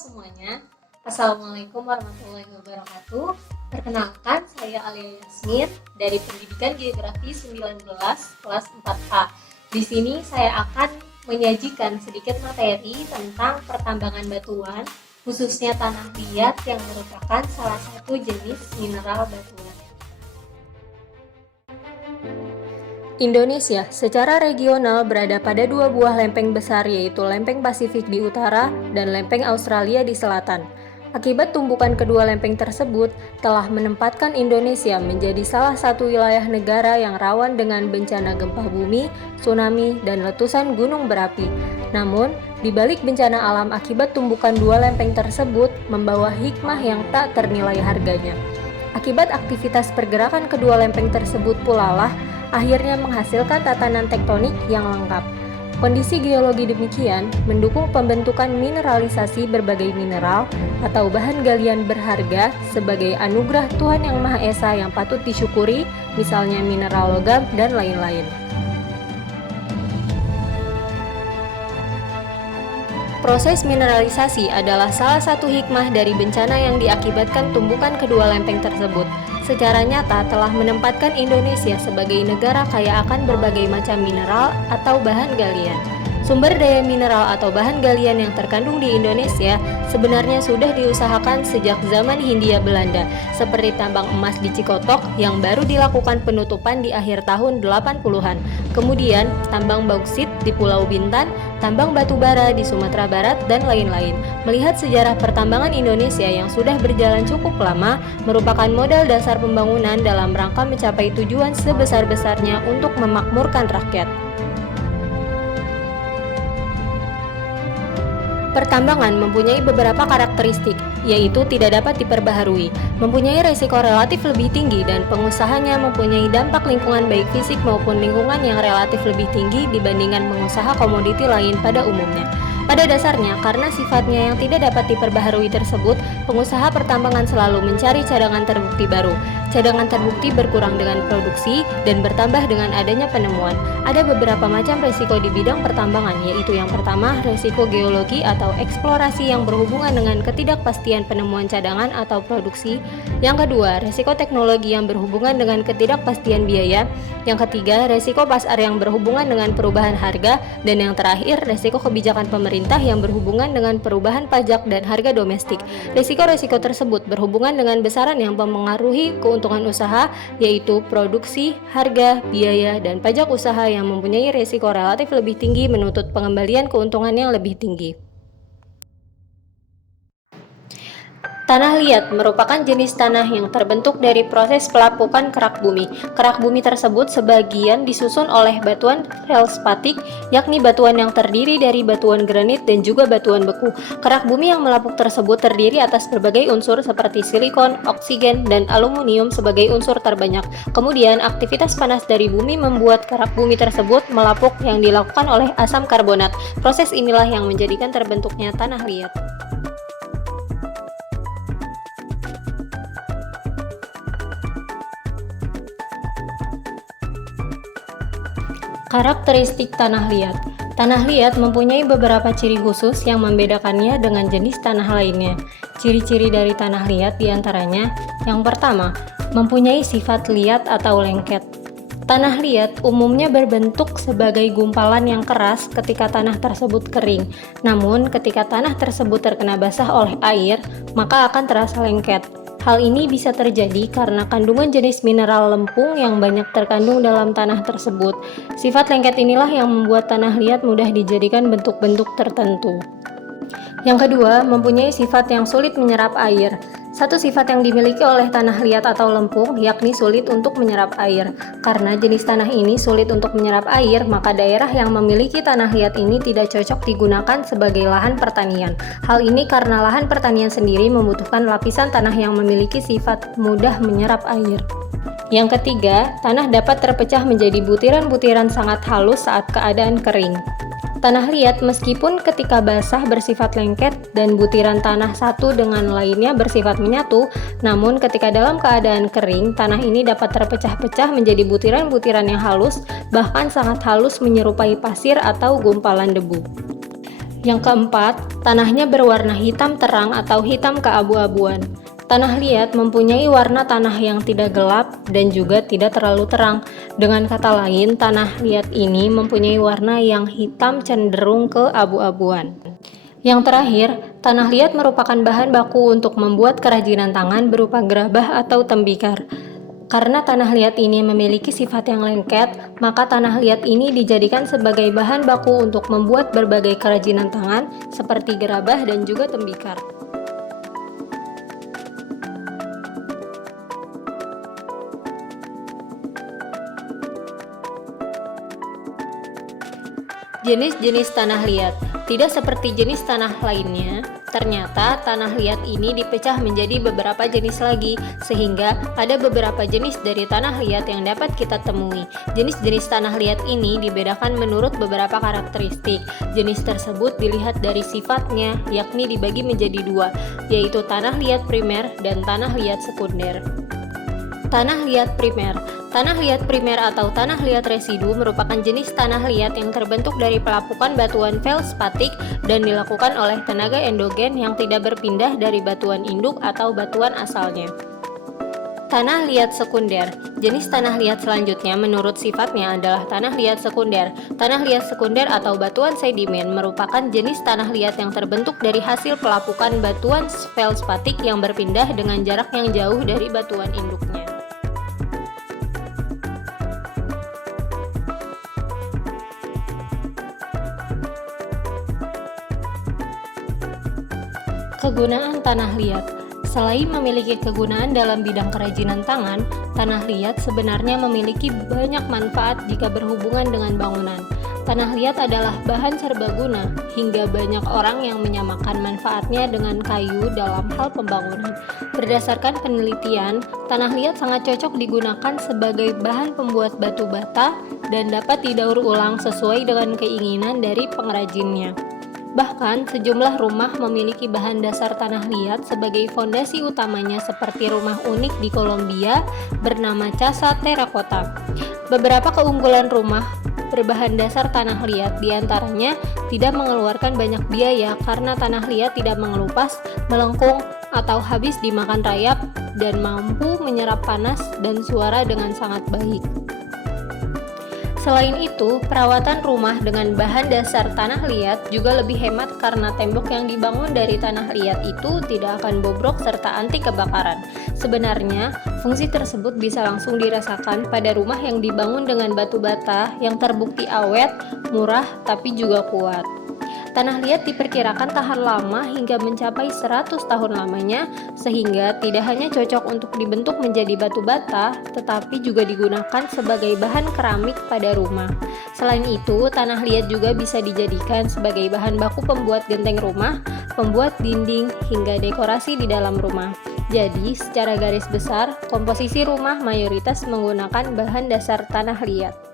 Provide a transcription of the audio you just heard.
semuanya, Assalamualaikum warahmatullahi wabarakatuh. Perkenalkan, saya Alia Yasmin dari Pendidikan Geografi 19 kelas 4A. Di sini saya akan menyajikan sedikit materi tentang pertambangan batuan, khususnya tanah liat yang merupakan salah satu jenis mineral batuan. Indonesia secara regional berada pada dua buah lempeng besar, yaitu lempeng Pasifik di utara dan lempeng Australia di selatan. Akibat tumbukan kedua lempeng tersebut telah menempatkan Indonesia menjadi salah satu wilayah negara yang rawan dengan bencana gempa bumi, tsunami, dan letusan gunung berapi. Namun, di balik bencana alam akibat tumbukan dua lempeng tersebut membawa hikmah yang tak ternilai harganya. Akibat aktivitas pergerakan kedua lempeng tersebut pula lah akhirnya menghasilkan tatanan tektonik yang lengkap. Kondisi geologi demikian mendukung pembentukan mineralisasi berbagai mineral atau bahan galian berharga sebagai anugerah Tuhan Yang Maha Esa yang patut disyukuri, misalnya mineral logam dan lain-lain. Proses mineralisasi adalah salah satu hikmah dari bencana yang diakibatkan tumbukan kedua lempeng tersebut. Secara nyata telah menempatkan Indonesia sebagai negara kaya akan berbagai macam mineral atau bahan galian. Sumber daya mineral atau bahan galian yang terkandung di Indonesia sebenarnya sudah diusahakan sejak zaman Hindia Belanda, seperti tambang emas di Cikotok yang baru dilakukan penutupan di akhir tahun 80-an. Kemudian tambang bauksit di Pulau Bintan, tambang batu bara di Sumatera Barat, dan lain-lain. Melihat sejarah pertambangan Indonesia yang sudah berjalan cukup lama, merupakan modal dasar pembangunan dalam rangka mencapai tujuan sebesar-besarnya untuk memakmurkan rakyat. Pertambangan mempunyai beberapa karakteristik, yaitu tidak dapat diperbaharui, mempunyai resiko relatif lebih tinggi, dan pengusahanya mempunyai dampak lingkungan baik fisik maupun lingkungan yang relatif lebih tinggi dibandingkan pengusaha komoditi lain pada umumnya. Pada dasarnya, karena sifatnya yang tidak dapat diperbaharui tersebut, pengusaha pertambangan selalu mencari cadangan terbukti baru. Cadangan terbukti berkurang dengan produksi dan bertambah dengan adanya penemuan. Ada beberapa macam resiko di bidang pertambangan, yaitu yang pertama, resiko geologi atau eksplorasi yang berhubungan dengan ketidakpastian penemuan cadangan atau produksi. Yang kedua, resiko teknologi yang berhubungan dengan ketidakpastian biaya. Yang ketiga, resiko pasar yang berhubungan dengan perubahan harga. Dan yang terakhir, resiko kebijakan pemerintah yang berhubungan dengan perubahan pajak dan harga domestik. Risiko-risiko tersebut berhubungan dengan besaran yang mempengaruhi keuntungan usaha, yaitu produksi, harga, biaya, dan pajak usaha yang mempunyai risiko relatif lebih tinggi menuntut pengembalian keuntungan yang lebih tinggi. Tanah liat merupakan jenis tanah yang terbentuk dari proses pelapukan kerak bumi. Kerak bumi tersebut sebagian disusun oleh batuan feldspathic, yakni batuan yang terdiri dari batuan granit dan juga batuan beku. Kerak bumi yang melapuk tersebut terdiri atas berbagai unsur seperti silikon, oksigen, dan aluminium sebagai unsur terbanyak. Kemudian, aktivitas panas dari bumi membuat kerak bumi tersebut melapuk yang dilakukan oleh asam karbonat. Proses inilah yang menjadikan terbentuknya tanah liat. Karakteristik tanah liat. Tanah liat mempunyai beberapa ciri khusus yang membedakannya dengan jenis tanah lainnya. Ciri-ciri dari tanah liat diantaranya, yang pertama, mempunyai sifat liat atau lengket. Tanah liat umumnya berbentuk sebagai gumpalan yang keras ketika tanah tersebut kering. Namun, ketika tanah tersebut terkena basah oleh air, maka akan terasa lengket. Hal ini bisa terjadi karena kandungan jenis mineral lempung yang banyak terkandung dalam tanah tersebut. Sifat lengket inilah yang membuat tanah liat mudah dijadikan bentuk-bentuk tertentu. Yang kedua, mempunyai sifat yang sulit menyerap air. Satu sifat yang dimiliki oleh tanah liat atau lempung yakni sulit untuk menyerap air. Karena jenis tanah ini sulit untuk menyerap air, maka daerah yang memiliki tanah liat ini tidak cocok digunakan sebagai lahan pertanian. Hal ini karena lahan pertanian sendiri membutuhkan lapisan tanah yang memiliki sifat mudah menyerap air. Yang ketiga, tanah dapat terpecah menjadi butiran-butiran sangat halus saat keadaan kering. Tanah liat meskipun ketika basah bersifat lengket dan butiran tanah satu dengan lainnya bersifat menyatu, namun ketika dalam keadaan kering, tanah ini dapat terpecah-pecah menjadi butiran-butiran yang halus, bahkan sangat halus menyerupai pasir atau gumpalan debu. Yang keempat, tanahnya berwarna hitam terang atau hitam keabu-abuan. Tanah liat mempunyai warna tanah yang tidak gelap dan juga tidak terlalu terang. Dengan kata lain, tanah liat ini mempunyai warna yang hitam cenderung keabu-abuan. Yang terakhir, tanah liat merupakan bahan baku untuk membuat kerajinan tangan berupa gerabah atau tembikar. Karena tanah liat ini memiliki sifat yang lengket, maka tanah liat ini dijadikan sebagai bahan baku untuk membuat berbagai kerajinan tangan seperti gerabah dan juga tembikar. Jenis-jenis tanah liat. Tidak seperti jenis tanah lainnya, ternyata tanah liat ini dipecah menjadi beberapa jenis lagi, sehingga ada beberapa jenis dari tanah liat yang dapat kita temui. Jenis-jenis tanah liat ini dibedakan menurut beberapa karakteristik. Jenis tersebut dilihat dari sifatnya, yakni dibagi menjadi dua, yaitu tanah liat primer dan tanah liat sekunder. Tanah liat primer. Tanah liat primer atau tanah liat residu merupakan jenis tanah liat yang terbentuk dari pelapukan batuan feldspatik dan dilakukan oleh tenaga endogen yang tidak berpindah dari batuan induk atau batuan asalnya. Tanah liat sekunder. Jenis tanah liat selanjutnya menurut sifatnya adalah tanah liat sekunder. Tanah liat sekunder atau batuan sedimen merupakan jenis tanah liat yang terbentuk dari hasil pelapukan batuan feldspatik yang berpindah dengan jarak yang jauh dari batuan induknya. Kegunaan tanah liat. Selain memiliki kegunaan dalam bidang kerajinan tangan, tanah liat sebenarnya memiliki banyak manfaat jika berhubungan dengan bangunan. Tanah liat adalah bahan serbaguna, hingga banyak orang yang menyamakan manfaatnya dengan kayu dalam hal pembangunan. Berdasarkan penelitian, tanah liat sangat cocok digunakan sebagai bahan pembuat batu bata dan dapat didaur ulang sesuai dengan keinginan dari pengrajinnya. Bahkan, sejumlah rumah memiliki bahan dasar tanah liat sebagai fondasi utamanya seperti rumah unik di Kolombia bernama Casa Terracotta. Beberapa keunggulan rumah berbahan dasar tanah liat diantaranya tidak mengeluarkan banyak biaya karena tanah liat tidak mengelupas, melengkung, atau habis dimakan rayap dan mampu menyerap panas dan suara dengan sangat baik. Selain itu, perawatan rumah dengan bahan dasar tanah liat juga lebih hemat karena tembok yang dibangun dari tanah liat itu tidak akan bobrok serta anti kebakaran. Sebenarnya, fungsi tersebut bisa langsung dirasakan pada rumah yang dibangun dengan batu bata yang terbukti awet, murah, tapi juga kuat. Tanah liat diperkirakan tahan lama hingga mencapai 100 tahun lamanya, sehingga tidak hanya cocok untuk dibentuk menjadi batu bata, tetapi juga digunakan sebagai bahan keramik pada rumah. Selain itu, tanah liat juga bisa dijadikan sebagai bahan baku pembuat genteng rumah, pembuat dinding, hingga dekorasi di dalam rumah. Jadi, secara garis besar, komposisi rumah mayoritas menggunakan bahan dasar tanah liat.